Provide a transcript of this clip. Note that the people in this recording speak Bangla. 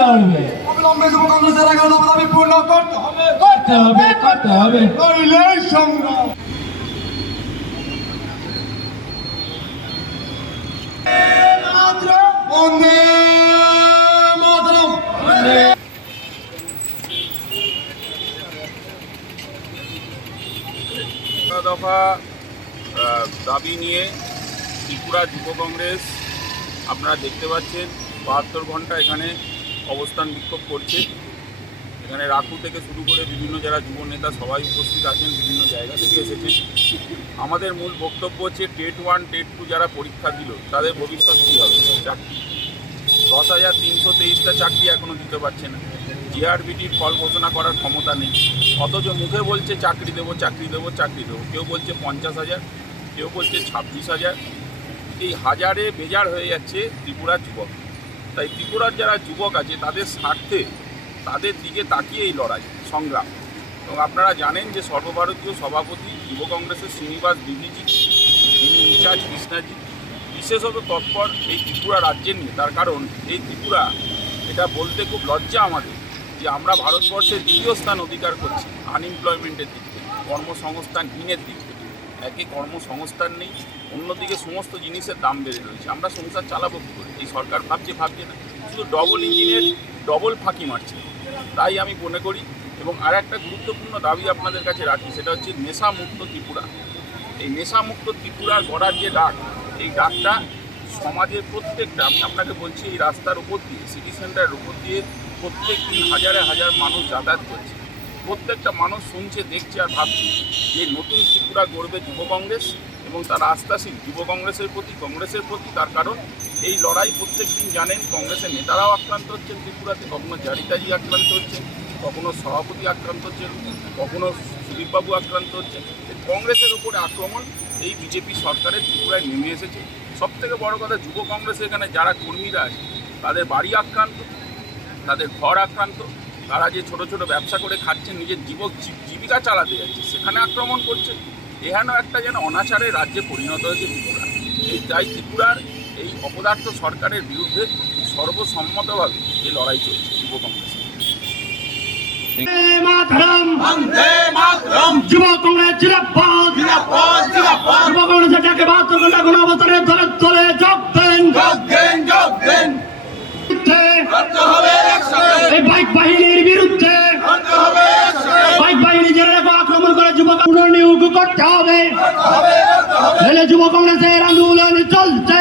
লড়বে। অবিলম্বে যুব কংগ্রেসের 11 দফা দাবি পূর্ণ করতে হবে, করতে হবে। নইলে সংগ্রাম। বন্দে মাতরম। দফা দাবি নিয়ে ত্রিপুরা যুব কংগ্রেস আপনারা দেখতে পাচ্ছেন 72 ঘন্টা এখানে অবস্থান বিক্ষোভ করছে। এখানে রাখু থেকে শুরু করে বিভিন্ন যারা যুব নেতা সবাই উপস্থিত আছেন, বিভিন্ন জায়গা থেকে এসেছেন। আমাদের মূল বক্তব্য হচ্ছে টেট 1 টেট 2 যারা পরীক্ষা দিল তাদের ভবিষ্যৎ কী হবে। চাকরি 10,323টা চাকরি এখনও দিতে পারছে না। জিআরবিটির ফল ঘোষণা করার ক্ষমতা নেই, অথচ মুখে বলছে চাকরি দেবো চাকরি দেবো চাকরি দেবো। কেউ বলছে 50,000, কেউ বলছে 26,000। এই হাজারে বেজার হয়ে যাচ্ছে ত্রিপুরার যুবক। তাই ত্রিপুরার যারা যুবক আছে তাদের স্বার্থে, তাদের দিকে তাকিয়ে এই লড়াই সংগ্রাম। এবং আপনারা জানেন যে সর্বভারতীয় সভাপতি যুব কংগ্রেসের শ্রীনিবাস বিবিজি, যিনি ইনচার্জ কৃষ্ণাজি, বিশেষত তৎপর এই ত্রিপুরা রাজ্যের নিয়ে। তার কারণ এই ত্রিপুরা, এটা বলতে খুব লজ্জা আমাদের যে আমরা ভারতবর্ষের 2য় স্থান অধিকার করছি আনএমপ্লয়মেন্টের দিক থেকে, কর্মসংস্থানহীনের দিক থেকে। একে কর্মসংস্থান নেই, অন্যদিকে সমস্ত জিনিসের দাম বেড়ে রয়েছে। আমরা সংসার চালাবো কী করে? এই সরকার ভাবছে না, শুধু ডবল ইঞ্জিনের ডবল ফাঁকি মারছে। তাই আমি মনে করি, এবং আর একটা গুরুত্বপূর্ণ দাবি আপনাদের কাছে রাখি, সেটা হচ্ছে নেশামুক্ত ত্রিপুরা। এই নেশামুক্ত ত্রিপুরার গড়ার যে ডাক, এই ডাকটা সমাজের প্রত্যেকটা, আমি আপনাকে বলছি, এই রাস্তার উপর দিয়ে, সিটি সেন্টারের উপর দিয়ে প্রত্যেক দিন হাজারে হাজার মানুষ যাতায়াত করছে। প্রত্যেকটা মানুষ শুনছে, দেখছে আর ভাবছে যে নতুন ত্রিপুরা গড়বে যুব কংগ্রেস, এবং তার আস্থাশীল যুব কংগ্রেসের প্রতি। তার কারণ এই লড়াই প্রত্যেক দিন জানেন কংগ্রেসের নেতারাও আক্রান্ত হচ্ছেন ত্রিপুরাতে, কখনো জারিতাজি আক্রান্ত হচ্ছেন, কখনো সভাপতি আক্রান্ত হচ্ছেন, কখনো সুদীপবাবু আক্রান্ত হচ্ছেন। কংগ্রেসের উপরে আক্রমণ এই বিজেপি সরকারের ত্রিপুরায় নেমে এসেছে। সবথেকে বড় কথা, যুব কংগ্রেস এখানে যারা কর্মীরা আছে তাদের বাড়ি আক্রান্ত, তাদের ঘর আক্রান্ত। তারা যে ছোট ছোট ব্যবসা করে খাচ্ছেন, নিজের জীবিকা চালাতে যাচ্ছে, সেখানে আক্রমণ করছে। এখানে একটা যেন অনাচারের রাজ্যে পরিণত হয়েছে ত্রিপুরা। তাই ত্রিপুরার এই অপদার্থ সরকারের বিরুদ্ধে সর্বসম্মতভাবে এই লড়াই চলছে যুব কংগ্রেস। যুব কংগ্রেস জিন্দাবাদ, যুব কংগ্রেসের ডাকে 72 ঘন্টা কোনো অবস্থানে দলে দলে যোগ দেন। এই বাইক বাহিনীর বিরুদ্ধে, বাইক বাহিনী যারা আক্রমণ করে যুবক পুনর্নিয়োগ করতে হবে। যুব কংগ্রেসের আন্দোলন চলছে।